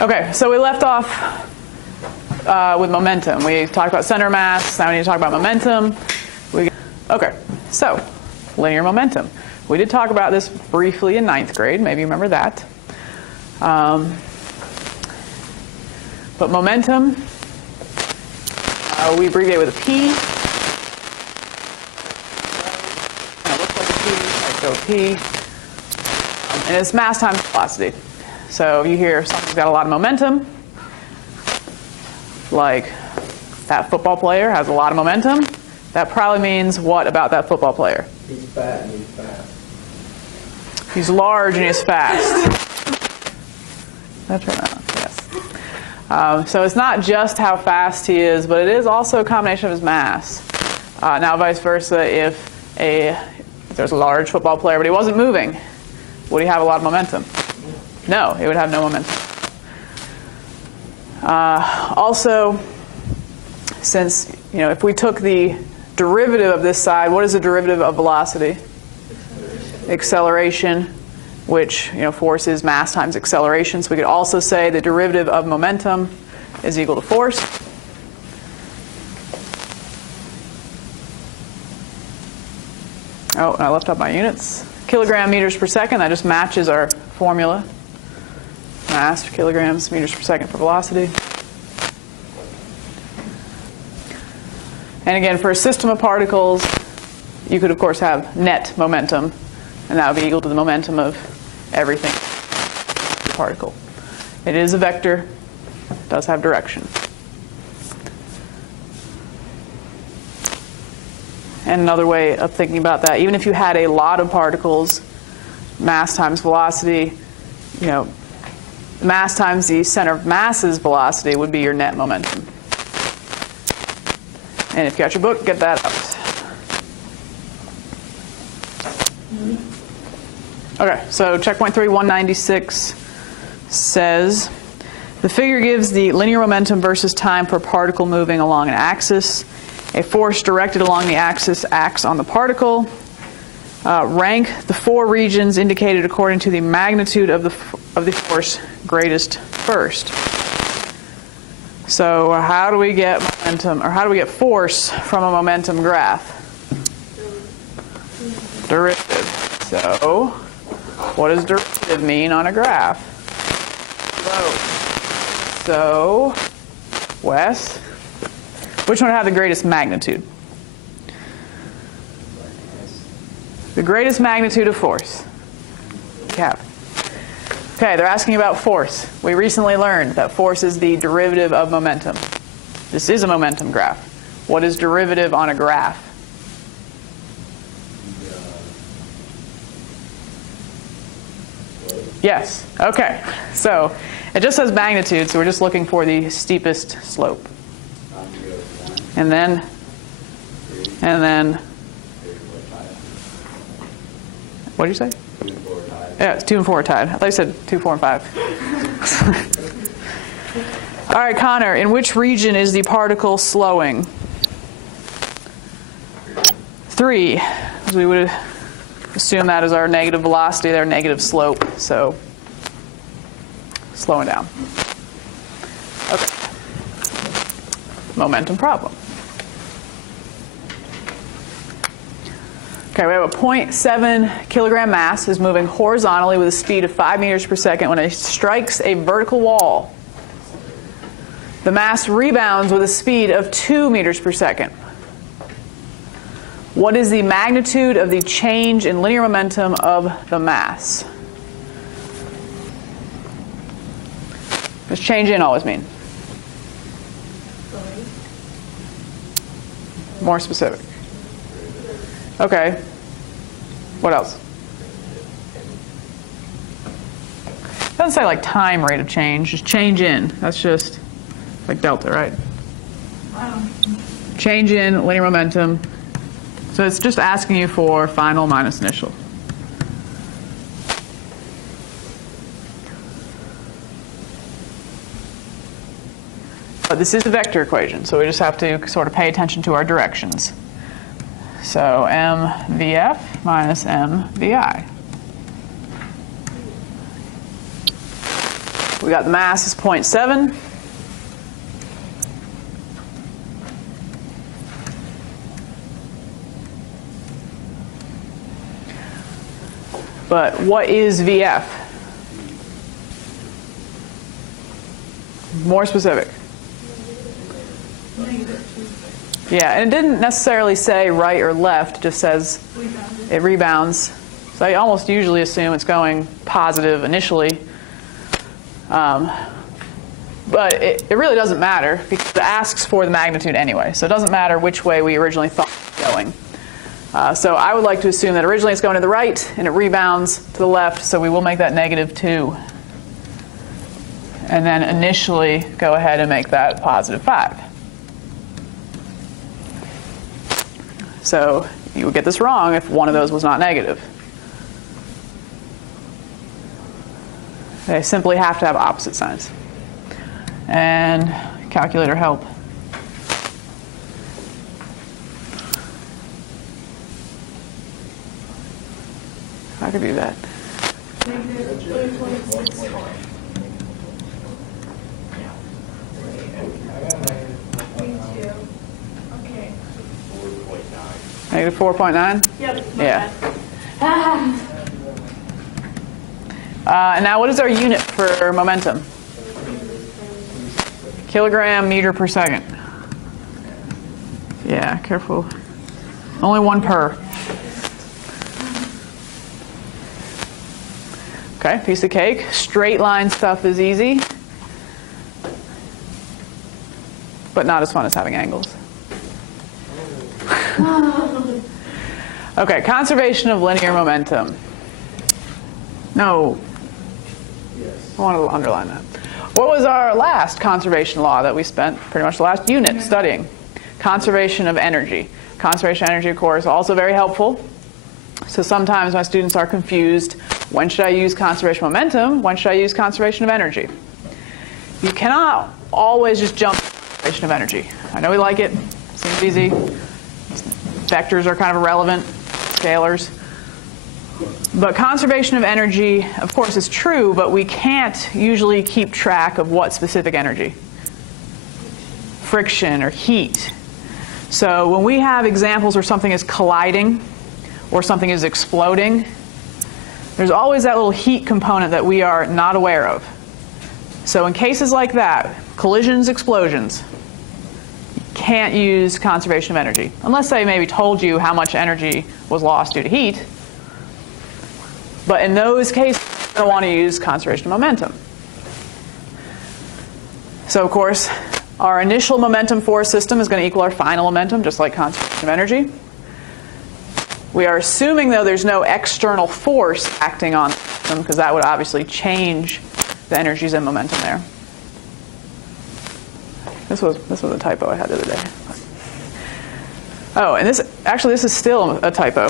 Okay, so we left off with momentum. We talked about center mass. Now we need to talk about momentum. Okay, so linear momentum. We did talk about this briefly in 9th grade. Maybe you remember that. But momentum, we abbreviate with a P. It looks like a P, like so P. And it's mass times velocity. So you hear something's got a lot of momentum, like that football player has a lot of momentum. That probably means what about that football player? He's fat and he's fast. He's large and he's fast. That's right. Yes. So it's not just how fast he is, but it is also a combination of his mass. Now, vice versa, if there's a large football player but he wasn't moving, would he have a lot of momentum? No, he would have no momentum. Also, since if we took the derivative of this side, what is the derivative of velocity? Acceleration, which force is mass times acceleration. So we could also say the derivative of momentum is equal to force. Oh, and I left out my units. Kilogram meters per second. That just matches our formula. Mass, kilograms, meters per second for velocity. And again, for a system of particles, you could, of course, have net momentum, and that would be equal to the momentum of everything the particle. It is a vector. It does have direction. And another way of thinking about that, even if you had a lot of particles, mass times velocity, mass times the center of mass's velocity would be your net momentum. And if you got your book, get that out. Okay, so checkpoint 3, 196 says, the figure gives the linear momentum versus time per particle moving along an axis. A force directed along the axis acts on the particle. Rank the 4 regions indicated according to the magnitude of the force greatest first. So how do we get momentum, or how do we get force from a momentum graph? Derivative. So what does derivative mean on a graph? Slope. So Wes, which one would have the greatest magnitude? The greatest magnitude of force. Cap. Okay, they're asking about force. We recently learned that force is the derivative of momentum. This is a momentum graph. What is derivative on a graph? Yes. Okay. So it just says magnitude, so we're just looking for the steepest slope. And then what did you say? 2 and 4 tied. Yeah, it's 2 and 4 tied. I thought you said 2, 4, and 5. All right, Connor, in which region is the particle slowing? 3, because we would assume that is our negative velocity, their negative slope, so slowing down. Okay. Momentum problem. Okay, we have a 0.7 kilogram mass is moving horizontally with a speed of 5 meters per second. When it strikes a vertical wall, the mass rebounds with a speed of 2 meters per second. What is the magnitude of the change in linear momentum of the mass? What does change in always mean? More specific. Okay. What else? It doesn't say like time rate of change, just change in. That's just like delta, right? Change in linear momentum. So it's just asking you for final minus initial. But this is a vector equation, so we just have to sort of pay attention to our directions. So mvf minus mvi. We got the mass is 0.7. But what is VF? More specific. Yeah, and it didn't necessarily say right or left, it just says it rebounds. So I almost usually assume it's going positive initially. But it really doesn't matter because it asks for the magnitude anyway. So it doesn't matter which way we originally thought it was going. So I would like to assume that originally it's going to the right and it rebounds to the left, so we will make that -2. And then initially go ahead and make that +5. So you would get this wrong if one of those was not negative. They simply have to have opposite signs. And calculator help. I could do that. -4.9? Yep. Yeah. And now what is our unit for momentum? Kilogram meter per second. Yeah, careful. Only one per. Okay, piece of cake. Straight line stuff is easy, but not as fun as having angles. Okay, conservation of linear momentum. No. I want to underline that. What was our last conservation law that we spent pretty much the last unit studying? Conservation of energy. Conservation of energy, of course, also very helpful. So sometimes my students are confused. When should I use conservation of momentum? When should I use conservation of energy? You cannot always just jump to conservation of energy. I know we like it. Seems easy. Vectors are kind of irrelevant. Scalars. But conservation of energy, of course, is true, but we can't usually keep track of what specific energy. Friction or heat. So when we have examples where something is colliding or something is exploding, there's always that little heat component that we are not aware of. So in cases like that, collisions, explosions, you can't use conservation of energy. Unless they maybe told you how much energy was lost due to heat. But in those cases, you don't want to use conservation of momentum. So of course, our initial momentum for a system is going to equal our final momentum, just like conservation of energy. We are assuming, though, there's no external force acting on the system, because that would obviously change the energies and momentum there. This was a typo I had the other day. Oh, and this is still a typo.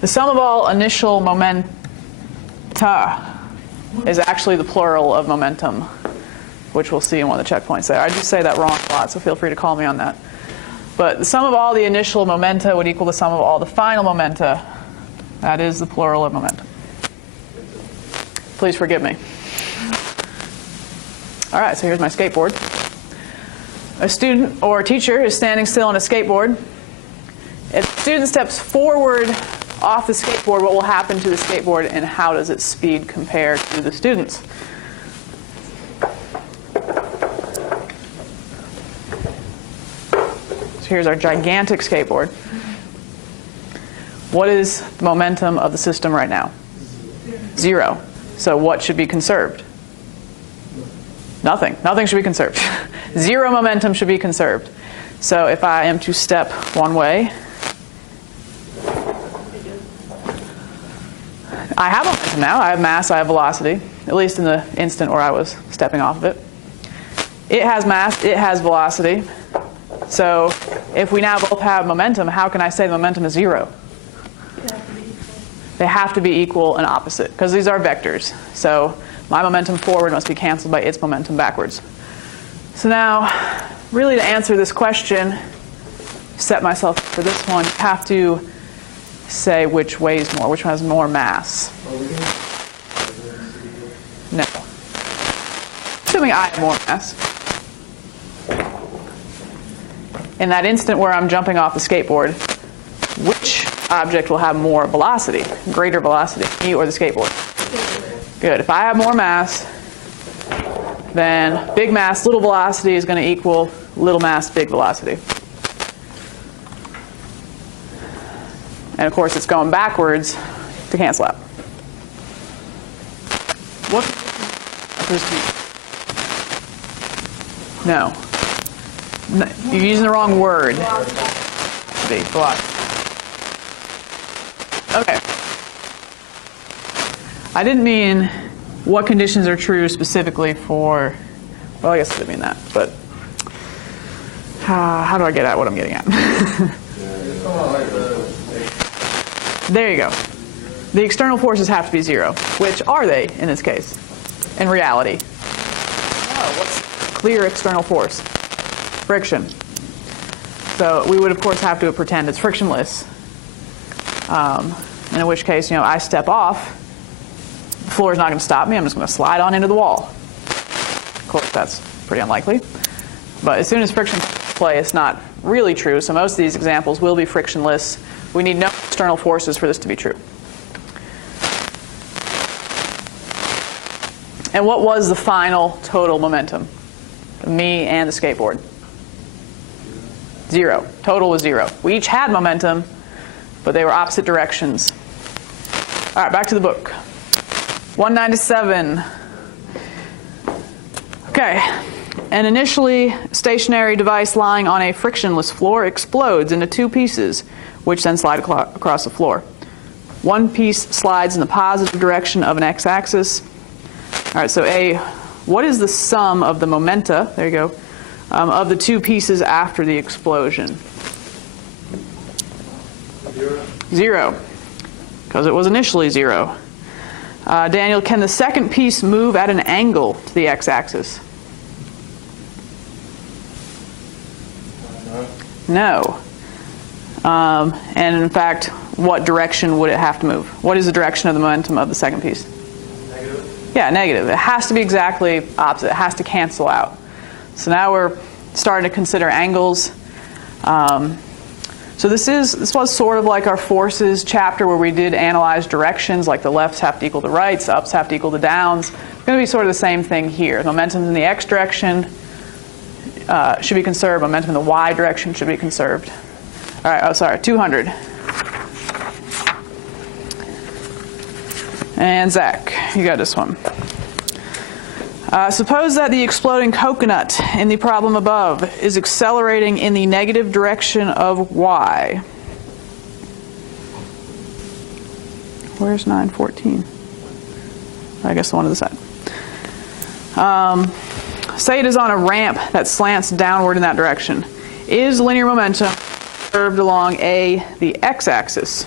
The sum of all initial momenta is actually the plural of momentum, which we'll see in one of the checkpoints there. I just say that wrong a lot, so feel free to call me on that. But the sum of all the initial momenta would equal the sum of all the final momenta. That is the plural of momentum. Please forgive me. All right, so here's my skateboard. A student or a teacher is standing still on a skateboard. If the student steps forward off the skateboard, what will happen to the skateboard and how does its speed compare to the student's? So here's our gigantic skateboard. What is the momentum of the system right now? 0. So what should be conserved? Nothing. Nothing should be conserved. 0 momentum should be conserved. So if I am to step one way, I have momentum now. I have mass, I have velocity, at least in the instant where I was stepping off of it. It has mass, it has velocity. So if we now both have momentum, how can I say the momentum is 0? They have to be equal and opposite, because these are vectors. So my momentum forward must be canceled by its momentum backwards. So now, really to answer this question, set myself up for this one, you have to say which weighs more, which one has more mass. No. Assuming I have more mass. In that instant where I'm jumping off the skateboard, which object will have more velocity, greater velocity, me or the skateboard? Good. If I have more mass, then big mass, little velocity is going to equal little mass, big velocity. And of course, it's going backwards to cancel out. What? No. You're using the wrong word. Big velocity. Okay. I didn't mean what conditions are true specifically for, well, I guess I didn't mean that, but how do I get at what I'm getting at? There you go. The external forces have to be zero. Which are they in this case? In reality? Oh, what's clear external force? Friction. So we would, of course, have to pretend it's frictionless. In which case, I step off. The floor is not going to stop me. I'm just going to slide on into the wall. Of course, that's pretty unlikely. But as soon as friction comes into play, it's not really true. So most of these examples will be frictionless. We need no external forces for this to be true. And what was the final total momentum of me and the skateboard? 0. Total was 0. We each had momentum, but they were opposite directions. All right, back to the book. 197. Okay. An initially stationary device lying on a frictionless floor explodes into 2 pieces, which then slide across the floor. One piece slides in the positive direction of an x-axis. All right, so what is the sum of the momenta, there you go, of the 2 pieces after the explosion? 0, because it was initially 0. Daniel, can the second piece move at an angle to the x-axis? No. And in fact, what direction would it have to move? What is the direction of the momentum of the second piece? Negative. Yeah, negative. It has to be exactly opposite. It has to cancel out. So now we're starting to consider angles. So this was sort of like our forces chapter where we did analyze directions, like the lefts have to equal the rights, the ups have to equal the downs. It's going to be sort of the same thing here. Momentum in the x direction should be conserved. Momentum in the y direction should be conserved. All right, 200. And Zach, you got this one. Suppose that the exploding coconut in the problem above is accelerating in the negative direction of y. Where's 914? I guess the one to the side. Say it is on a ramp that slants downward in that direction. Is linear momentum curved along the x-axis?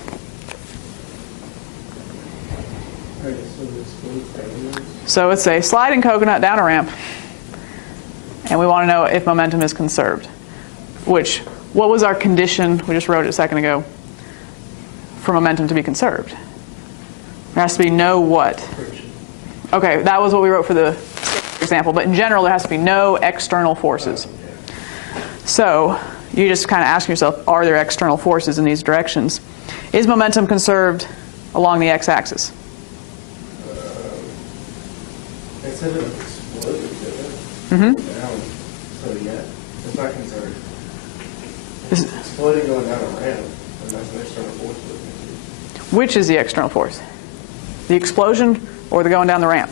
So it's a sliding coconut down a ramp, and we want to know if momentum is conserved. What was our condition, we just wrote it a second ago, for momentum to be conserved? There has to be no what? Okay, that was what we wrote for the example, but in general there has to be no external forces. So you just kind of ask yourself, are there external forces in these directions? Is momentum conserved along the x-axis? It said it exploded, didn't it? Mm-hmm. Down. So yeah, it's not conserved. It's exploding going down a ramp, and that's an external force. Which is the external force? The explosion or the going down the ramp?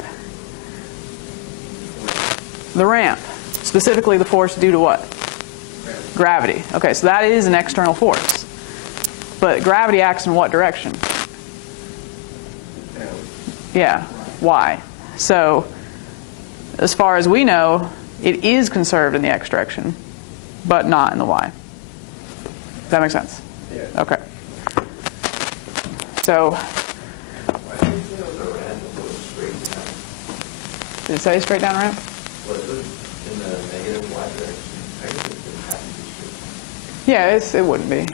The ramp. Specifically the force due to what? Gravity. Okay, so that is an external force. But gravity acts in what direction? Down. Yeah, y. So as far as we know, it is conserved in the x direction, but not in the y. Does that make sense? Yeah. Okay. So did it say straight down ramp? Was it in the negative y direction? I guess it didn't have to be straight. Yeah, it wouldn't be.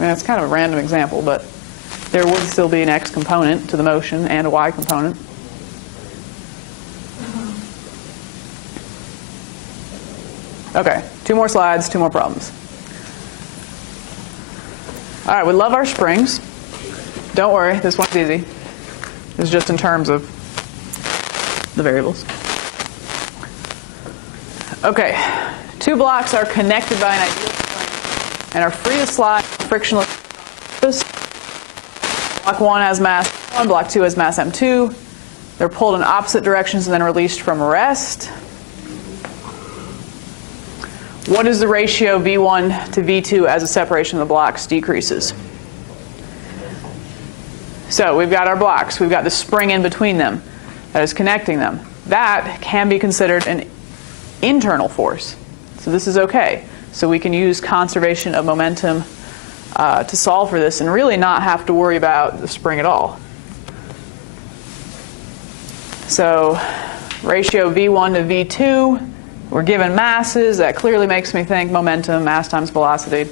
It's kind of a random example, but there would still be an x component to the motion and a y component. Okay, 2 more slides, 2 more problems. All right, we love our springs. Don't worry, this one's easy. It's just in terms of the variables. Okay, 2 blocks are connected by an ideal spring and are free to slide frictionless. Block 1 has mass 1, block 2 has mass m2. They're pulled in opposite directions and then released from rest. What is the ratio V1 to V2 as the separation of the blocks decreases? So we've got our blocks. We've got the spring in between them that is connecting them. That can be considered an internal force. So this is okay. So we can use conservation of momentum to solve for this and really not have to worry about the spring at all. So ratio V1 to V2, we're given masses. That clearly makes me think momentum, mass times velocity.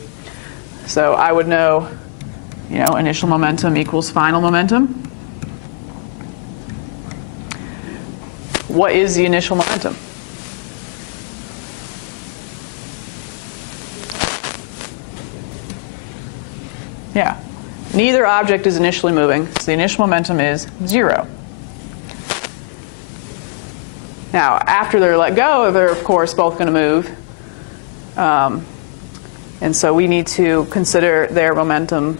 So I would know, initial momentum equals final momentum. What is the initial momentum? Yeah. Neither object is initially moving, so the initial momentum is 0. Now, after they're let go, they're, of course, both going to move. And so we need to consider their momenta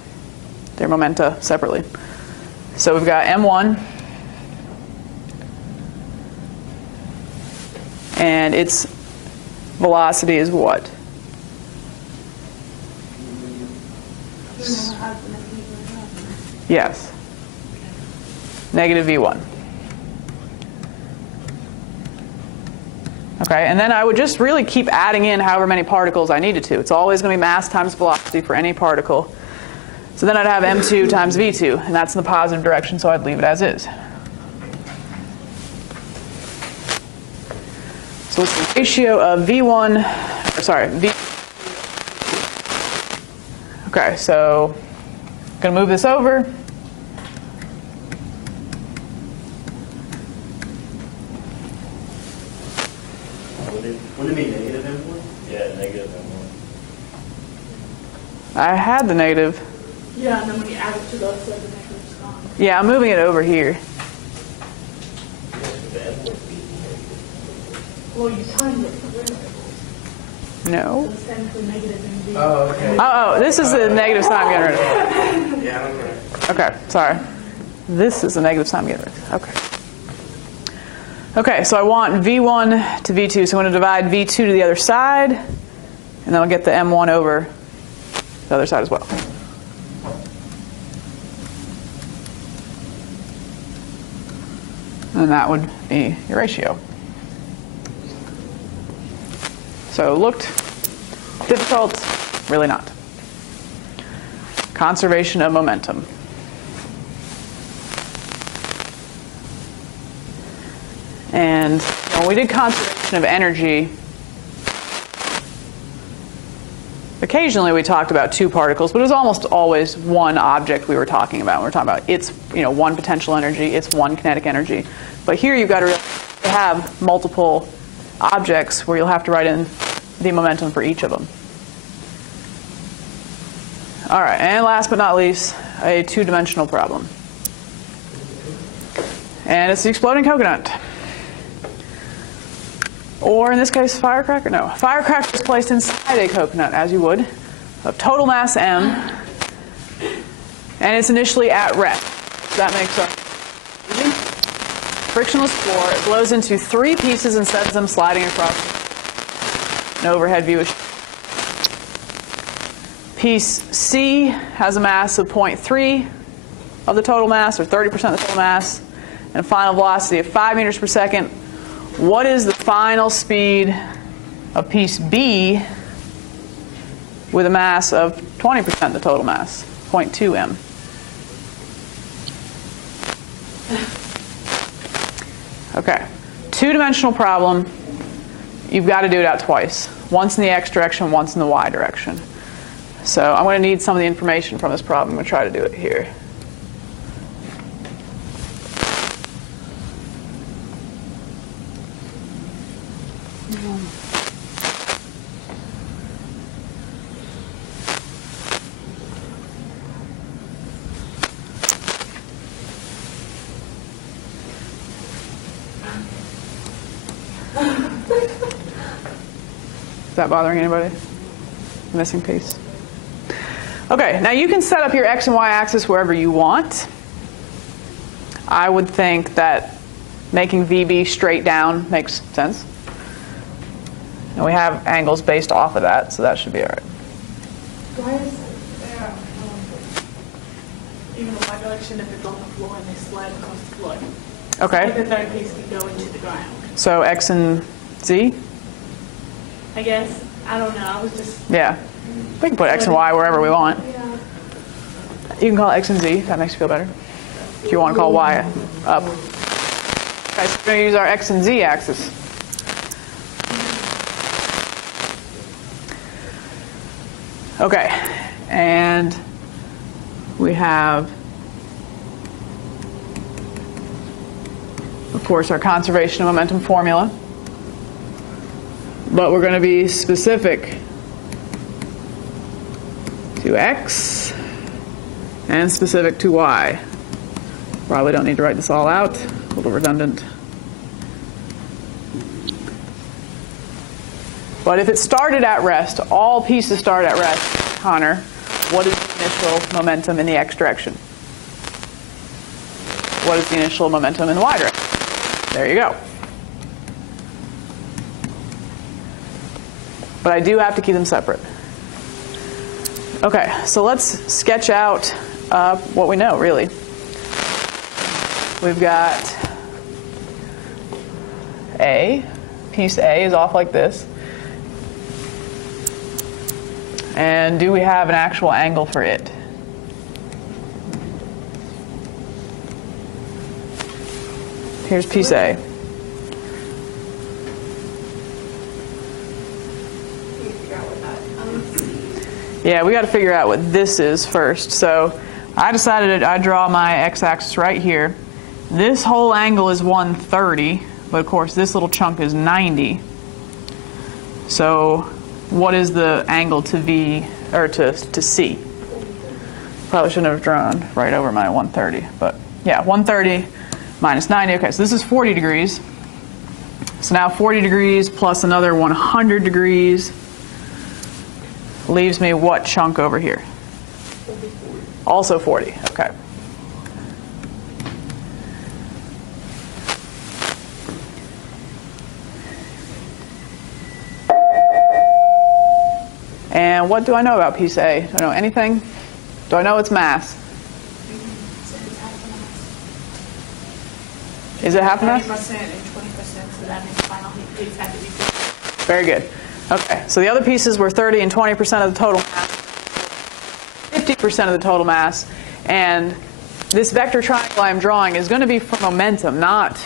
separately. So we've got m1, and its velocity is what? Yes. Negative v1. Okay, and then I would just really keep adding in however many particles I needed to. It's always going to be mass times velocity for any particle. So then I'd have m2 times v2, and that's in the positive direction, so I'd leave it as is. So what's the ratio of v1, v. Okay, so I'm going to move this over. Wouldn't it be negative M1? Yeah, negative M1. I had the negative. Yeah, and then when you add it to the other side, the negative's gone. Yeah, I'm moving it over here. Well, you timed it for variables. No. So it's technically negative in V. Oh, okay. Oh, this is the negative sign I'm getting rid of. Yeah, I'm right. Okay, sorry. This is the negative sign I'm getting rid of. Okay. Okay, so I want V1 to V2, so I'm going to divide V2 to the other side, and then I'll get the M1 over the other side as well. And that would be your ratio. So looked difficult, really not. Conservation of momentum. And when we did conservation of energy, occasionally we talked about 2 particles, but it was almost always one object we were talking about. We were talking about its, one potential energy, its one kinetic energy. But here you've got to really have multiple objects where you'll have to write in the momentum for each of them. All right, and last but not least, a 2-dimensional problem. And it's the exploding coconut. Or in this case, firecracker? No. Firecracker is placed inside a coconut, as you would, of total mass m, and it's initially at rest. So that makes our frictionless floor. It blows into 3 pieces and sends them sliding across an overhead view. Piece C has a mass of 0.3 of the total mass, or 30% of the total mass, and a final velocity of 5 meters per second. What is the final speed of piece B with a mass of 20% of the total mass, 0.2 m? Okay, 2-dimensional problem. You've got to do it out twice. Once in the x direction, once in the y direction. So I'm going to need some of the information from this problem. I'm going to try to do it here. Is that bothering anybody? Missing piece. Okay, now you can set up your x and y axis wherever you want. I would think that making VB straight down makes sense. And we have angles based off of that, so that should be all right. Why is there, even in my direction, if it's on the floor and they slide across the floor? Okay. Like the third piece can go into the ground. So x and z? I guess. I don't know. I was just. Yeah. We can put x and y wherever we want. Yeah. You can call it x and z, if that makes you feel better. If you want to call y up. Okay, so we're going to use our x and z axis. Okay, and we have, of course, our conservation of momentum formula. But we're going to be specific to x and specific to y. Probably don't need to write this all out, a little redundant. But if it started at rest, all pieces start at rest, Connor, what is the initial momentum in the x direction? What is the initial momentum in the y direction? There you go. But I do have to keep them separate. Okay, so let's sketch out what we know, really. We've got A. Piece A is off like this. And do we have an actual angle for it? Here's piece A. Yeah, we got to figure out what this is first. So I decided I'd draw my x-axis right here. This whole angle is 130, but of course this little chunk is 90. So what is the angle to V, or to C? Probably shouldn't have drawn right over my 130, but yeah, 130 minus 90. Okay, so this is 40 degrees. So now 40 degrees plus another 100 degrees leaves me what chunk over here? Also 40, okay. And what do I know about piece A? Do I know anything? Do I know its mass? Is it half a mass? 30% and 20%, so that means final heat piece have to be 50. Very good. Okay, so the other pieces were 30 and 20% of the total mass, 50% of the total mass, and this vector triangle I'm drawing is going to be for momentum, not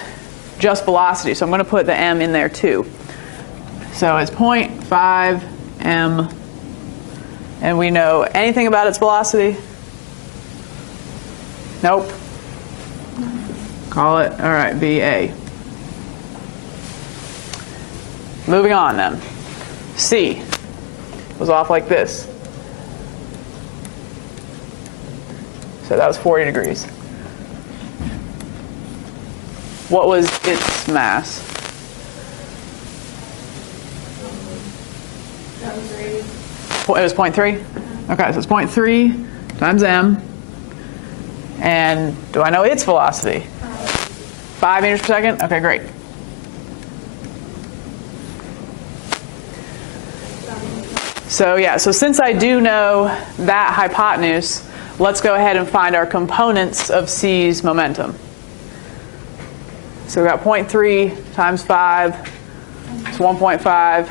just velocity, so I'm going to put the m in there too. So it's 0.5 m, and we know anything about its velocity? Nope. Call it, all right, VA. Moving on then. C was off like this. So that was 40 degrees. What was its mass? That was great. It was 0.3? Okay, so it's 0.3 times m. And do I know its velocity? 5 meters per second? Okay, great. So yeah, so since I do know that hypotenuse, let's go ahead and find our components of C's momentum. So we've got 0.3 times 5, it's 1.5,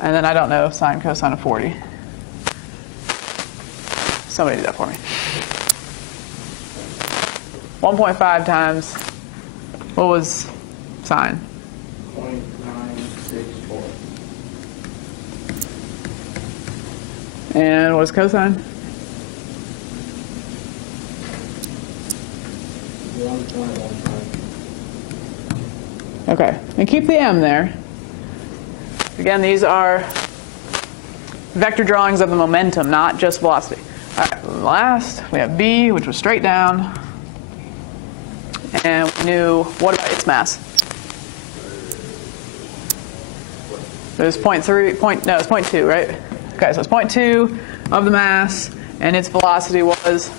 and then I don't know sine cosine of 40. Somebody do that for me. 1.5 times, what was sine? 0.964. And what is cosine? 1.15. Okay, and keep the m there. Again, these are vector drawings of the momentum, not just velocity. All right, last we have B, which was straight down. And we knew, what about its mass? There's 0.3, no, it's 0.2, right? Okay, so it's 0.2 of the mass, and its velocity was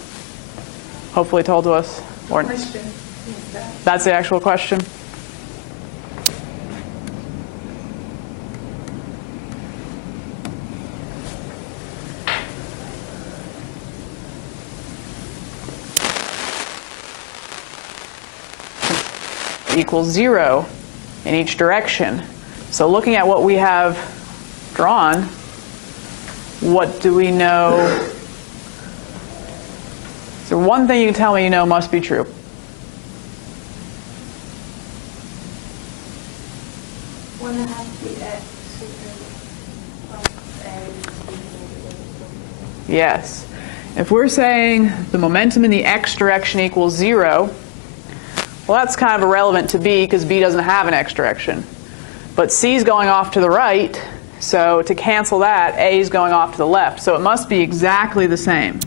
hopefully told to us. Or Question. that's the actual question. Equals 0 in each direction. So looking at what we have drawn, what do we know? Is there one thing you can tell me you know must be true? One and a half to x plus a. Yes. If we're saying the momentum in the x direction equals 0, well, that's kind of irrelevant to B because B doesn't have an x direction. But C is going off to the right, so to cancel that, A is going off to the left. So it must be exactly the same.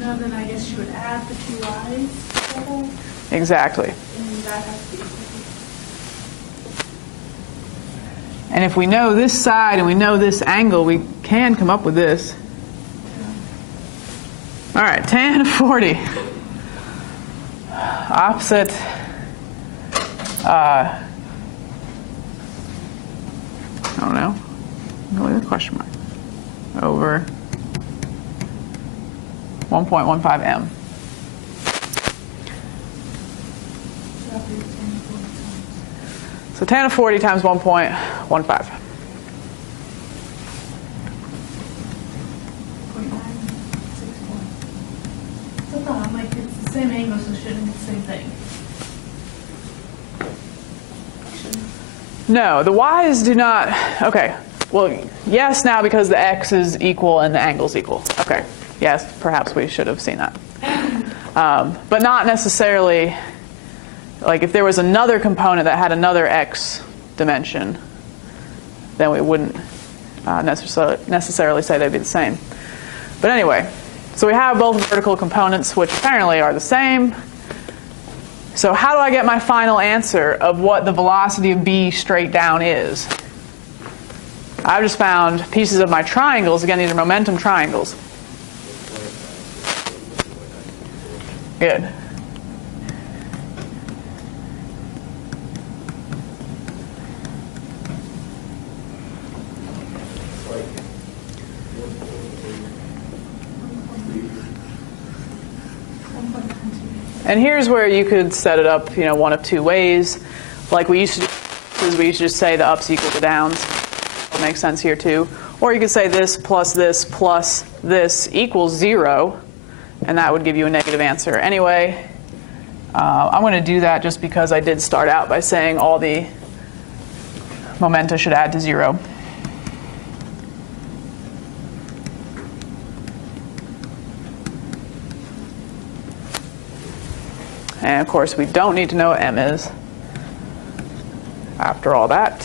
No, then I guess you would add the two y's together, Exactly. and that has to be. And if we know this side and we know this angle, we can come up with this. All right, tan of 40. Opposite I don't know. Go with a question mark. Over 1.15 m. So tan of 40 times 1.15. 0.961. So I thought, I'm like, it's the same angle, so it shouldn't be the same thing. No, the y's do not. Okay. Well, yes now because the x is equal and the angle's equal. Okay. Yes, perhaps we should have seen that. But not necessarily, like if there was another component that had another x dimension, then we wouldn't necessarily say they'd be the same. But anyway, so we have both vertical components, which apparently are the same. So how do I get my final answer of what the velocity of B straight down is? I've just found pieces of my triangles. Again, these are momentum triangles. Good. And here's where you could set it up, one of two ways. Like we used to do, is we used to just say the ups equal the downs. That makes sense here too. Or you could say this plus this equals 0, and that would give you a negative answer. Anyway, I'm going to do that just because I did start out by saying all the momenta should add to 0. And of course, we don't need to know what m is after all that.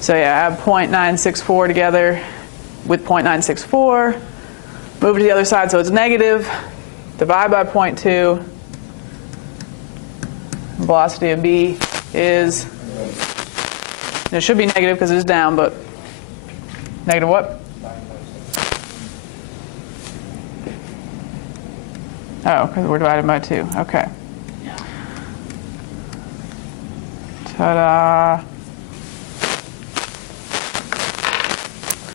So yeah, add 0.964 together with 0.964. Move it to the other side so it's negative. Divide by 0.2. Velocity of B is, and it should be negative because it's down, but negative what? Oh, because we're divided by 2. Okay. Yeah. Ta-da.